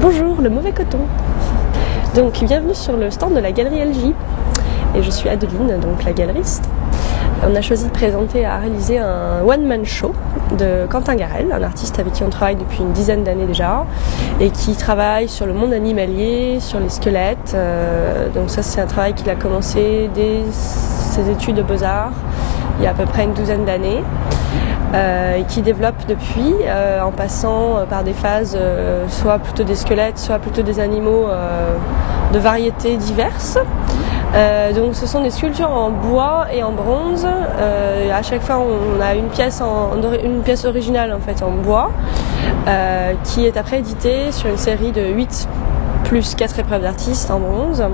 Bonjour, le mauvais coton. Donc bienvenue sur le stand de la galerie LJ. Et je suis Adeline, donc la galeriste. On a choisi de présenter à réaliser un one-man show de Quentin Garel, un artiste avec qui on travaille depuis une dizaine d'années déjà et qui travaille sur le monde animalier, sur les squelettes. Donc ça, c'est un travail qu'il a commencé dès ses études de beaux-arts il y a à peu près une douzaine d'années et qui développe depuis en passant par des phases soit plutôt des squelettes, soit plutôt des animaux de variétés diverses. Donc ce sont des sculptures en bois et en bronze. À chaque fois on a une pièce originale en fait en bois qui est après éditée sur une série de 8 plus 4 épreuves d'artistes en bronze.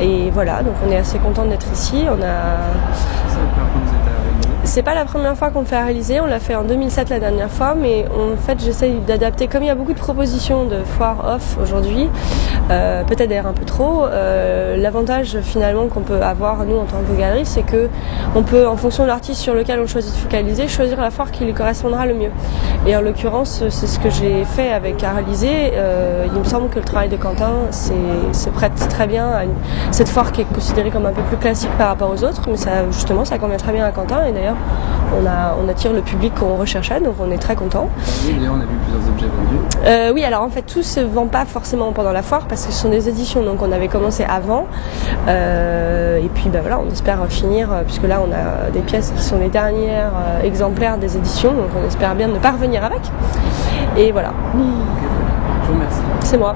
Et voilà, donc on est assez content d'être ici. C'est pas la première fois qu'on le fait à réaliser, on l'a fait en 2007 la dernière fois, mais en fait j'essaye d'adapter, comme il y a beaucoup de propositions de foires off aujourd'hui, peut-être d'ailleurs un peu trop, l'avantage finalement qu'on peut avoir nous en tant que galerie, c'est que on peut, en fonction de l'artiste sur lequel on choisit de focaliser, choisir la foire qui lui correspondra le mieux. Et en l'occurrence, c'est ce que j'ai fait avec à réaliser. Il me semble que le travail de Quentin se prête très bien à cette foire qui est considérée comme un peu plus classique par rapport aux autres, mais ça convient très bien à Quentin, et d'ailleurs on attire le public qu'on recherchait, donc on est très content. Oui, d'ailleurs on a vu plusieurs objets vendus. Oui, alors en fait tout se vend pas forcément pendant la foire parce que ce sont des éditions, donc on avait commencé avant et puis voilà, on espère finir puisque là on a des pièces qui sont les derniers exemplaires des éditions, donc on espère bien ne pas revenir avec, et voilà. Je vous remercie. C'est moi.